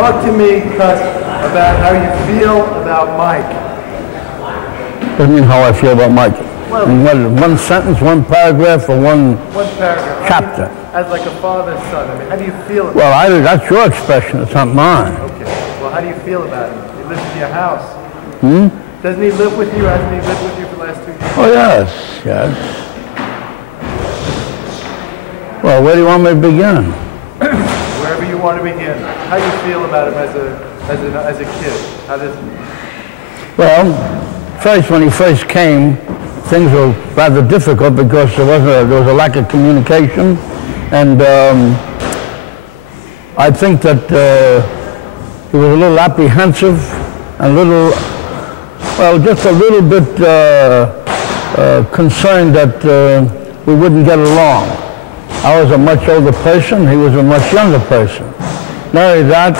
Talk to me, Cus, about how you feel about Mike. What do you mean how I feel about Mike? Well, one sentence, one paragraph, or one paragraph. chapter? As like a father's son, I mean, how do you feel about Well, that's your expression, it's not mine. Okay. Well, how do you feel about him? He lives in your house. Hmm? Doesn't he live with you? Hasn't he lived with you for the last 2 years? Oh, yes, yes. Well, where do you want me to begin? Wherever you want to begin. How do you feel about him as a kid? How does? Well, first, when he first came, things were rather difficult because there was a lack of communication, and I think that he was a little apprehensive, and just a little bit concerned that we wouldn't get along. I was a much older person, he was a much younger person. Not only that,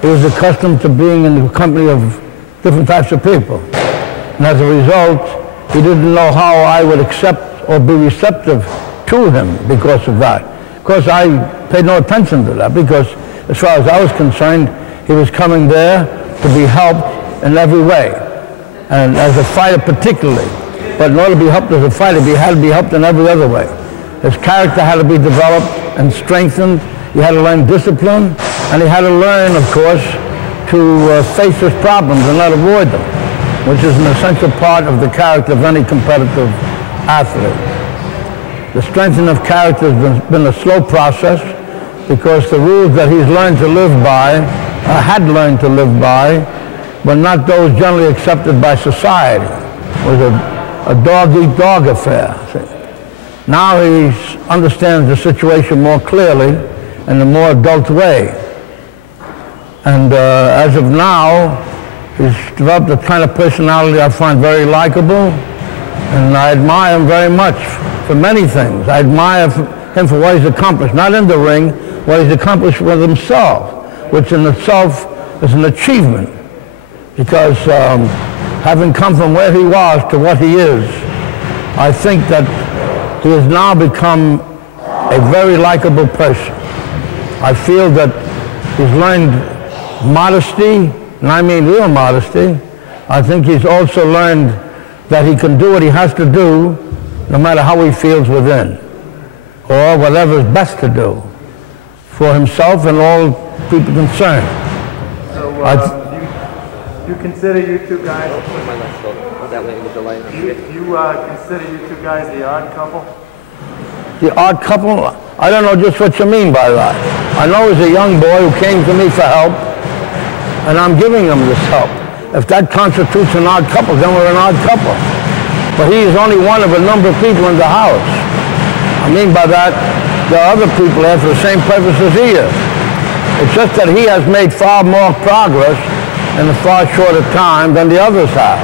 he was accustomed to being in the company of different types of people. And as a result, he didn't know how I would accept or be receptive to him because of that. Of course, I paid no attention to that because as far as I was concerned, he was coming there to be helped in every way. And as a fighter particularly. But in order to be helped as a fighter, he had to be helped in every other way. His character had to be developed and strengthened. He had to learn discipline, and he had to learn, of course, to face his problems and not avoid them, which is an essential part of the character of any competitive athlete. The strengthening of character has been a slow process because the rules that he's learned to live by, had learned to live by, were not those generally accepted by society. It was a dog-eat-dog affair. See? Now he understands the situation more clearly in a more adult way. And as of now, he's developed a kind of personality I find very likable, and I admire him very much for many things. I admire him for what he's accomplished, not in the ring, what he's accomplished with himself, which in itself is an achievement, because having come from where he was to what he is, I think that he has now become a very likable person. I feel that he's learned modesty, and I mean real modesty. I think he's also learned that he can do what he has to do no matter how he feels within, or whatever is best to do for himself and all people concerned. So you consider you two guys, consider you two guys the odd couple? The odd couple? I don't know just what you mean by that. I know he's a young boy who came to me for help, and I'm giving him this help. If that constitutes an odd couple, then we're an odd couple. But he is only one of a number of people in the house. I mean by that, there are other people there for the same purpose as he is. It's just that he has made far more progress in a far shorter time than the others have.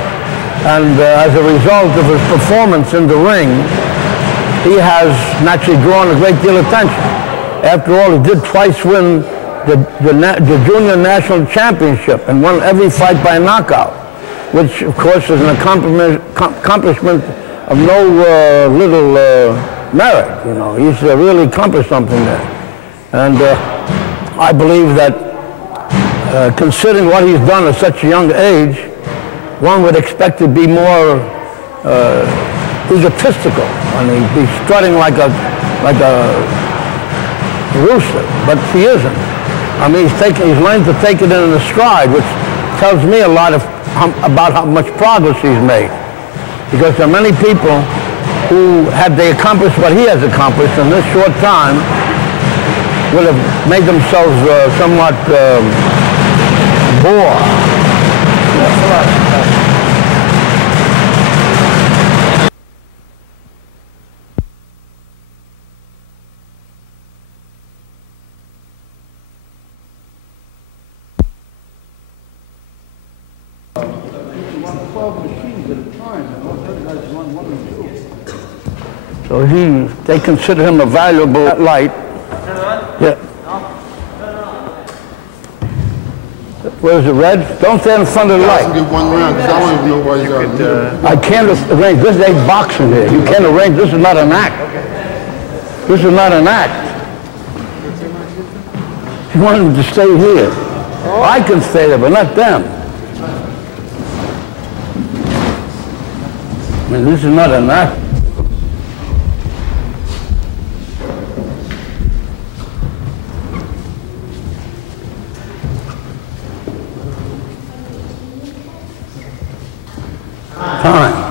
And as a result of his performance in the ring, he has naturally drawn a great deal of attention. After all, he did twice win the junior national championship and won every fight by knockout, which of course is an accomplishment of no little merit. You know, he's really accomplished something there. And I believe that considering what he's done at such a young age, one would expect to be more egotistical. I mean, he'd be strutting like a rooster, but he isn't. I mean, he's learned to take it in a stride, which tells me a lot about how much progress he's made. Because there are many people who, had they accomplished what he has accomplished in this short time, would have made themselves somewhat bored. So they consider him a valuable light. Yeah. Where's the red? Don't stand in front of the light. I can get one round because I don't even know why you got I can't arrange. This ain't boxing here. You can't arrange. This is not an act. This is not an act. He wanted him to stay here. Oh, I can stay there, but not them. I mean, this is not a knife. Time.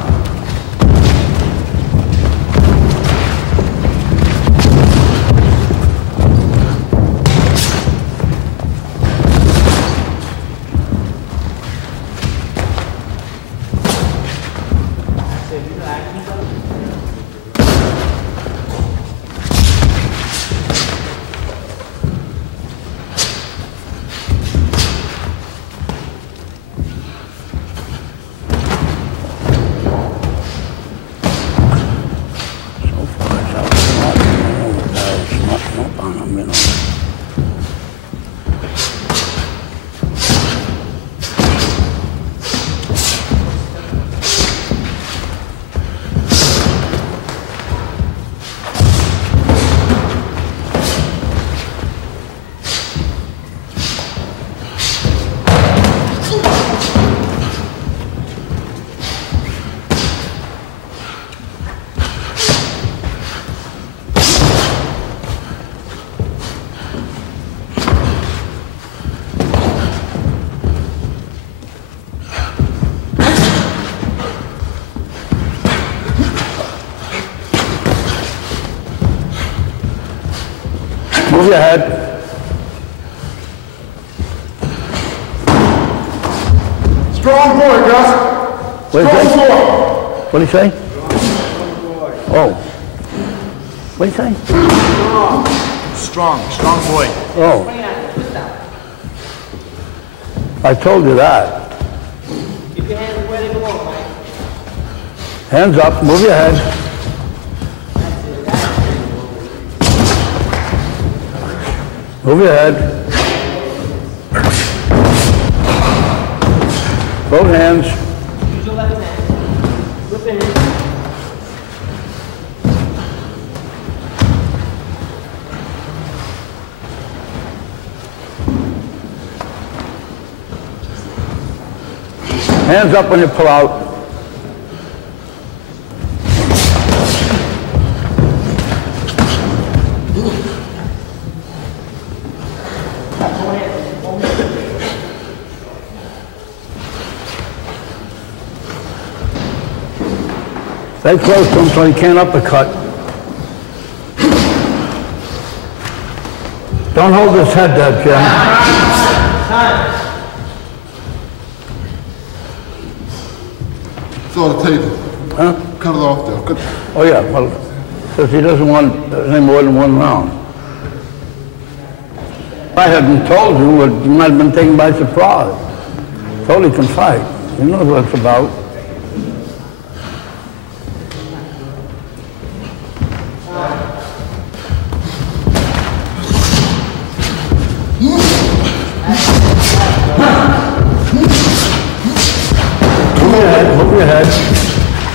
Move your head. Strong boy, Gus. Strong boy. What did he say? Oh. What did he say? Strong boy. Oh. I told you that. Keep your hands where they belong, Mike. Hands up, move your head. Move your head. Both hands. Use your left hand. Flip it in. Hands up when you pull out. Stay close to him so he can't uppercut. Don't hold his head there, Jim. Saw the table. Huh? Cut it off there. Cut. Oh yeah, well, because he doesn't want any more than one round. If I hadn't told you, you might have been taken by surprise. Totally can fight. He knows what it's about. Move your head.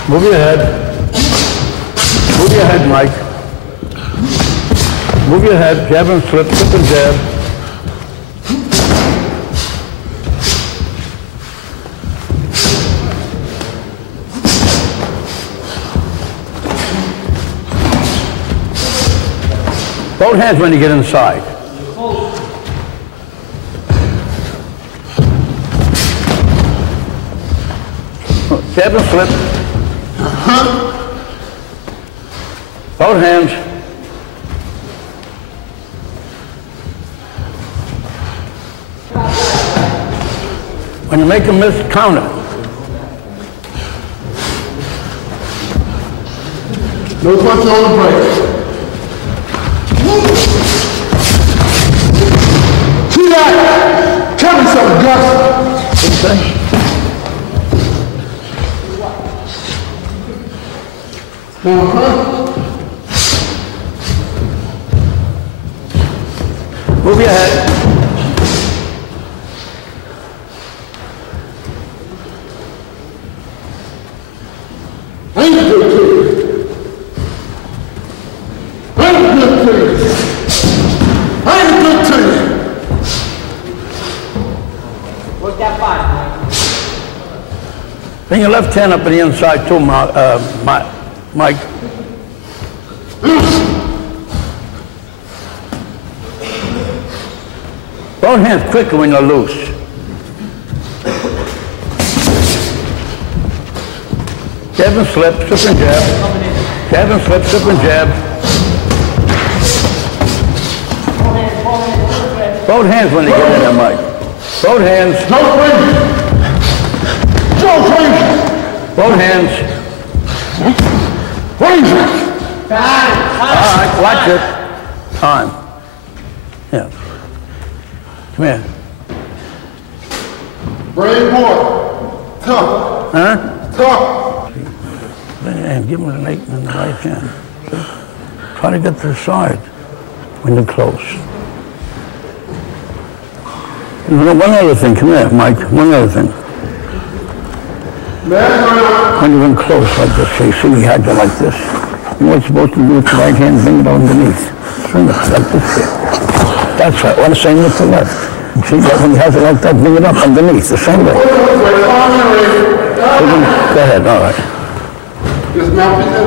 Move your head. Move your head, Mike. Move your head. Jab and slip, slip and jab. Both hands when you get inside. Jab and slip. Both hands. When you make a miss, count it. No punch on the break. See that? Tell me something, Gus. What do you say? Move your head. Ain't good to you. Ain't good to you. Ain't good to you. got 5, Mike. Bring your left hand up on the inside too, Mike. Both hands quicker when you're loose. Jab and slip, slip and jab. Jab and slip, slip and jab. Both hands when they get in there, Mike. Both hands. Don't breathe. Don't breathe. Both hands. Breathe. All right, watch it. Time. Yeah. Come here. Brave boy. Tough. Huh? Tough. And give him an 8 in the right hand. Try to get to the side when you're close. One other thing, come here, Mike. One other thing. When you're in close like this, so you see we had you like this. You know what you're supposed to do with the right hand? Bring it underneath. Swing it like this here. That's right. What I'm saying with the left. You see that when you have it like that, bring it up underneath, the same way. Go ahead, all right. This mouth is in.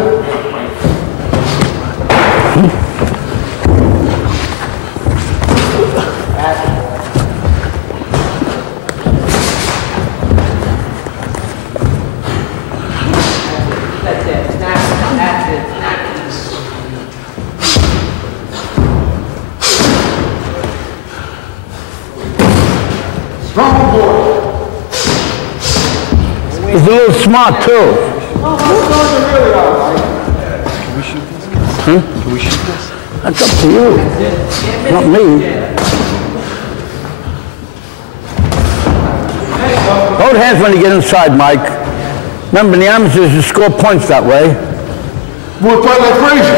That's it. Snap. That's it. Snap. Strong boy. He's a little smart, too. Can we shoot this? Hmm? Can we shoot this? That's up to you. Not me. Both hands when you get inside, Mike. Remember, in the amateurs, you score points that way. We'll fight like crazy.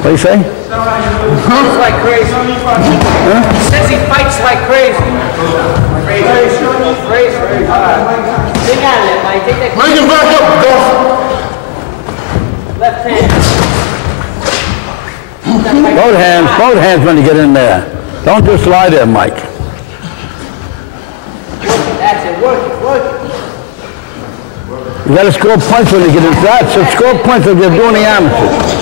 What do you say? Fights like crazy. He says he fights like crazy. Crazy. Take out of it, Mike. Take that. Bring him back up, Gus. Left hand. Both hands when you get in there. Don't just lie there, Mike. That's it. Work it. You got to score points when you get into that. So score points when you're doing the amateurs.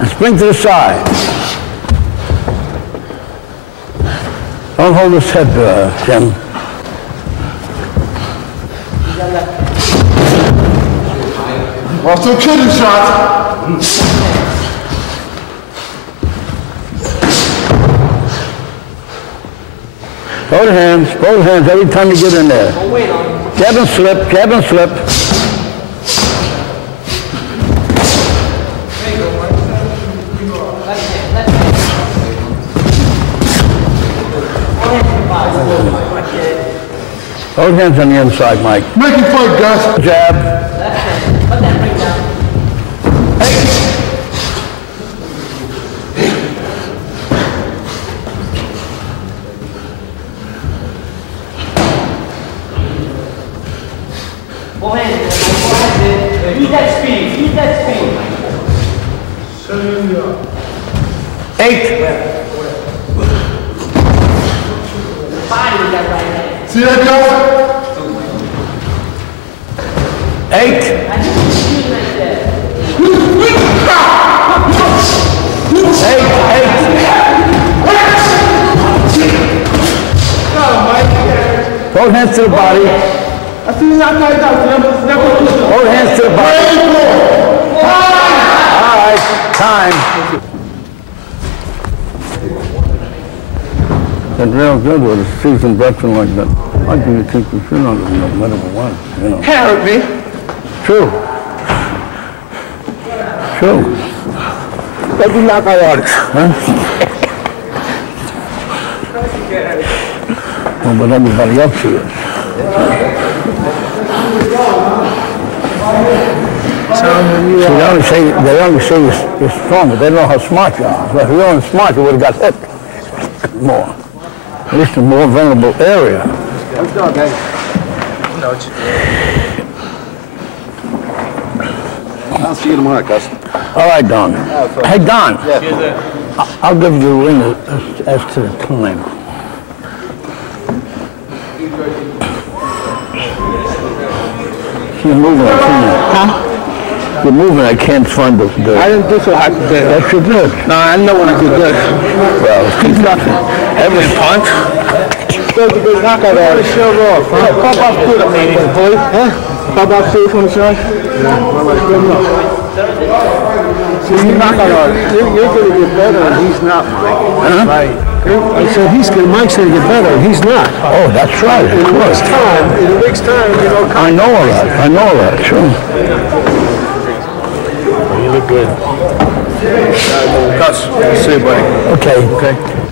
And spring to the side. Don't hold his head, Jim. Watch some kidney shots. Both hands, every time you get in there. Jab and slip, jab and slip. Both hands on the inside, Mike. Make him fight, Gus. Jab. Put that ring down. Full hand. Use that speed. 8. Body with that right hand. See that, Gus? 8. I need to shoot right there. 8. Both hands to the body. I see you not tied out. Both hands to the body. All right, time. That's real good with a seasoned veteran like that. I do think we should on no matter what, you know. Carrot me. True. Let me knock out artists. Huh? Well, but everybody else here. They only say you're strong, but they don't know how smart you are. So if you weren't smart, you would have got hit more. At least a more vulnerable area. Let's go, guys. No, it's... I'll see you tomorrow, Cus. All right, Don. Hey, Don. Yeah. I'll give you a ring as to the time. You're moving, I can't. You're moving, I can't find the... I didn't do so hot today. Yes, you did. No, I know when I did this. Well, He's nothing. every punch. That's a good knockout out of it. Show off, huh? Pop out food, I mean, boy. Huh? Pop out food from the side? Yeah, well, that's good enough. See, you knock out our... You're going to get better, and he's not, Mike. Huh? Right. I said, Mike's going to get better, and he's not. Oh, that's right, of course. In a week's time, you know... I know all that. I know all that, sure. You look good. Cus, see you, buddy. Okay. Okay.